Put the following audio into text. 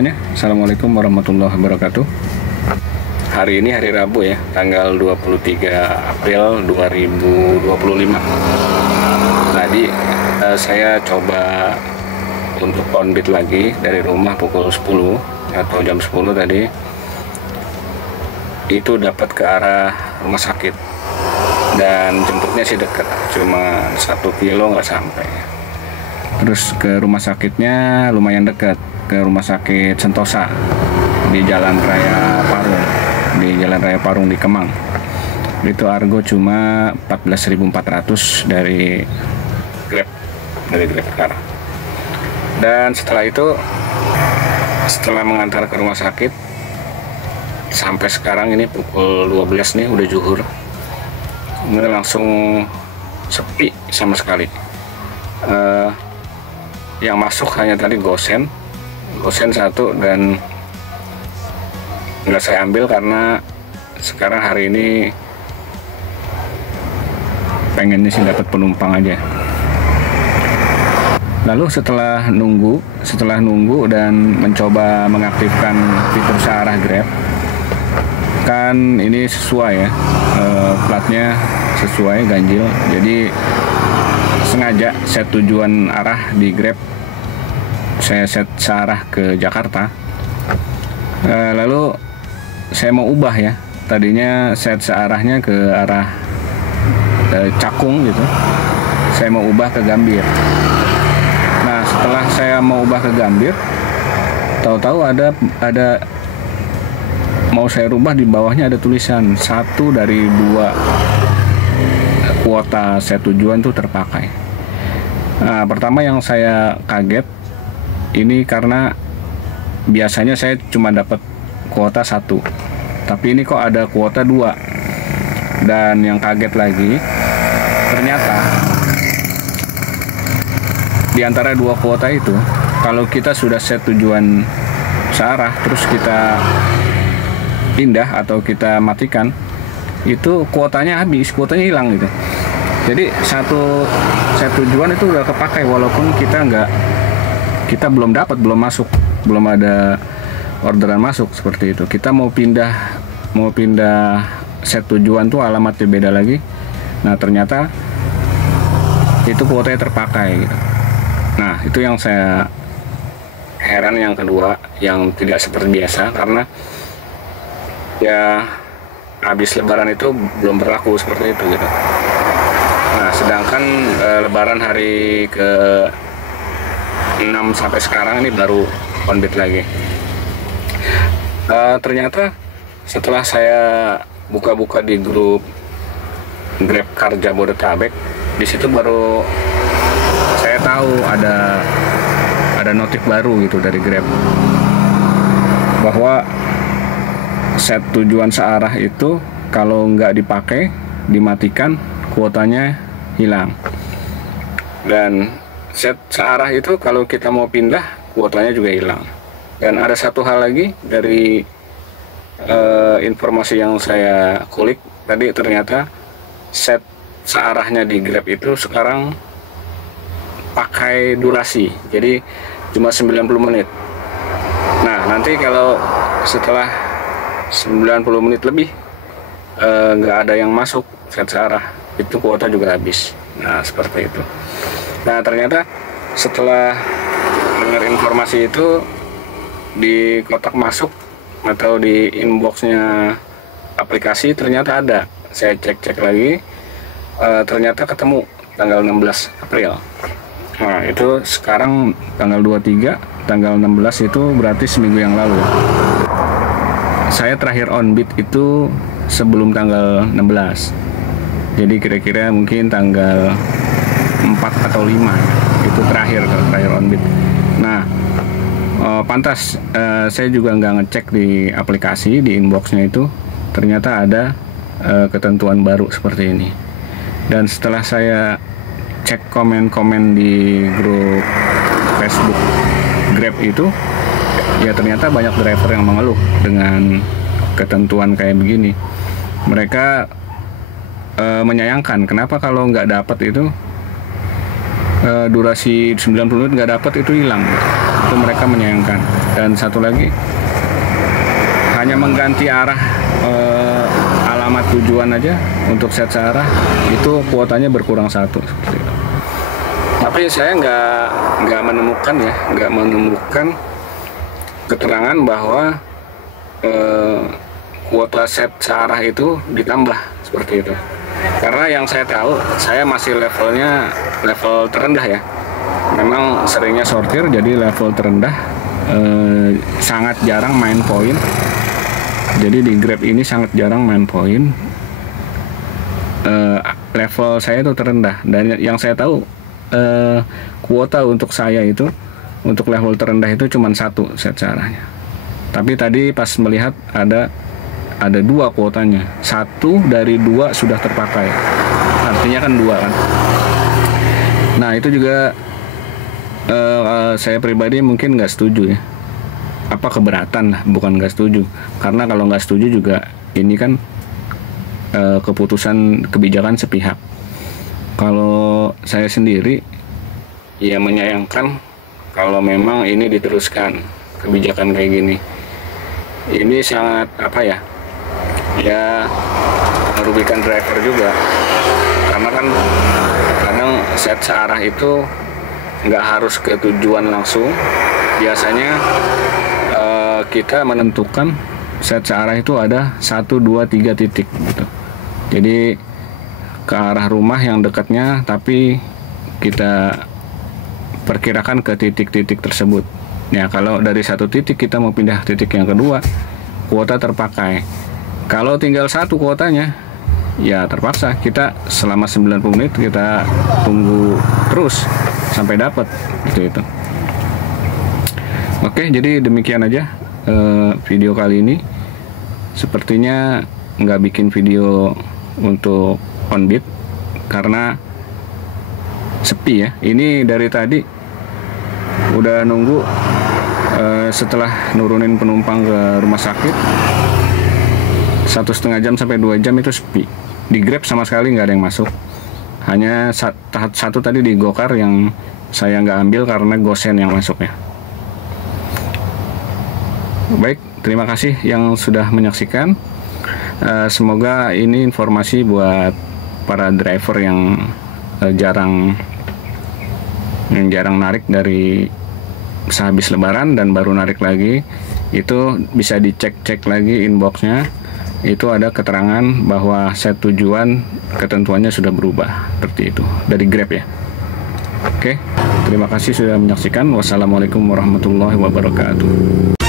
semuanya, Assalamualaikum warahmatullahi wabarakatuh. Hari ini hari Rabu ya, tanggal 23 April 2025. Tadi saya coba untuk on-beat lagi dari rumah pukul 10 atau jam 10 tadi. Itu dapat ke arah rumah sakit. Dan jemputnya sih dekat, cuma 1 kilo nggak sampai. Terus ke rumah sakitnya lumayan dekat, ke rumah sakit Sentosa di Jalan Raya Parung di Kemang. Itu argo cuma 14.400 dari Grab Car. Dan setelah itu, setelah mengantar ke rumah sakit, sampai sekarang ini pukul 12 nih, udah zuhur. Ini langsung sepi sama sekali. Yang masuk hanya tadi gosen 1, dan nggak saya ambil karena sekarang hari ini pengennya sih dapat penumpang aja. Lalu setelah nunggu dan mencoba mengaktifkan fitur searah Grab, kan ini sesuai ya, platnya sesuai ganjil, jadi sengaja set tujuan arah di Grab, saya set searah ke Jakarta. Lalu saya mau ubah ya, tadinya set searahnya ke arah Cakung gitu, saya mau ubah ke Gambir. Nah, setelah saya mau ubah ke Gambir, tahu-tahu ada mau saya rubah, di bawahnya ada tulisan 1 dari 2 kuota set tujuan tuh terpakai. Nah, pertama yang saya kaget ini karena biasanya saya cuma dapat kuota 1, tapi ini kok ada kuota 2. Dan yang kaget lagi, ternyata di antara 2 kuota itu, kalau kita sudah set tujuan searah terus kita pindah atau kita matikan, itu kuotanya habis, kuotanya hilang gitu. Jadi 1 set tujuan itu udah kepakai walaupun kita belum masuk, belum ada orderan masuk seperti itu. Kita mau pindah set tujuan tuh alamatnya beda lagi. Nah, ternyata itu kuotanya terpakai gitu. Nah, itu yang saya heran. Yang kedua, yang tidak seperti biasa, karena ya habis lebaran itu belum berlaku seperti itu gitu. Nah, sedangkan lebaran hari ke 6 sampai sekarang ini baru on-beat lagi. Ternyata setelah saya buka-buka di grup Grab Car Jabodetabek, di situ baru saya tahu ada notif baru gitu dari Grab, bahwa set tujuan searah itu kalau nggak dipakai, dimatikan, kuotanya hilang. Dan set searah itu kalau kita mau pindah, kuotanya juga hilang. Dan ada satu hal lagi dari informasi yang saya kulik tadi, ternyata set searahnya di Grab itu sekarang pakai durasi, jadi cuma 90 menit. Nah, nanti kalau setelah 90 menit lebih nggak ada yang masuk set searah, itu kuota juga habis. Nah, seperti itu. Nah, ternyata setelah dengar informasi itu, di kotak masuk atau di inboxnya aplikasi ternyata ada. Saya cek lagi, ternyata ketemu tanggal 16 April. Nah, itu sekarang tanggal 23, tanggal 16 itu berarti seminggu yang lalu. Saya terakhir on-beat itu sebelum tanggal 16. Jadi kira-kira mungkin tanggal 4 atau 5 itu terakhir on-beat. Nah, pantas saya juga nggak ngecek di aplikasi, di inboxnya itu ternyata ada ketentuan baru seperti ini. Dan setelah saya cek komen-komen di grup Facebook Grab itu, ya ternyata banyak driver yang mengeluh dengan ketentuan kayak begini. Mereka menyayangkan kenapa kalau nggak dapat itu durasi 90 menit nggak dapat, itu hilang. itu mereka menyayangkan. Dan satu lagi, hanya mengganti arah alamat tujuan aja untuk set searah itu kuotanya berkurang 1 seperti itu. Tapi saya nggak menemukan keterangan bahwa kuota set searah itu ditambah seperti itu. Karena yang saya tahu, saya masih level terendah ya. Memang seringnya sortir, jadi level terendah, sangat jarang main poin. Jadi di Grab ini sangat jarang main poin. Level saya itu terendah, dan yang saya tahu kuota untuk saya itu untuk level terendah itu cuma 1 set searahnya. Tapi tadi pas melihat ada 2 kuotanya, 1 dari 2 sudah terpakai, artinya kan 2 kan. Nah itu juga saya pribadi mungkin nggak setuju ya, keberatan lah, bukan nggak setuju. Karena kalau nggak setuju juga ini kan keputusan kebijakan sepihak. Kalau saya sendiri ya menyayangkan kalau memang ini diteruskan kebijakan kayak gini. Ini sangat ya merugikan driver juga, karena kan kadang set searah itu nggak harus ke tujuan langsung. Biasanya kita menentukan set searah itu ada 1, 2, 3 titik gitu. Jadi ke arah rumah yang dekatnya, tapi kita perkirakan ke titik-titik tersebut. Ya kalau dari 1 titik kita mau pindah titik yang kedua, kuota terpakai. Kalau tinggal 1 kuotanya, ya terpaksa kita selama 90 menit kita tunggu terus sampai dapat gitu itu. Oke, jadi demikian aja video kali ini. Sepertinya nggak bikin video untuk Onbit karena sepi ya. Ini dari tadi udah nunggu, setelah nurunin penumpang ke rumah sakit 1,5 jam sampai 2 jam itu sepi. Di Grab sama sekali nggak ada yang masuk. Hanya satu tadi di Gokar yang saya nggak ambil karena Gosen yang masuk ya. Baik, terima kasih yang sudah menyaksikan. Semoga ini informasi buat para driver yang jarang narik dari sehabis lebaran dan baru narik lagi. Itu bisa dicek lagi inboxnya. Itu ada keterangan bahwa set tujuan ketentuannya sudah berubah seperti itu dari Grab ya. Oke, terima kasih sudah menyaksikan. Wassalamualaikum warahmatullahi wabarakatuh.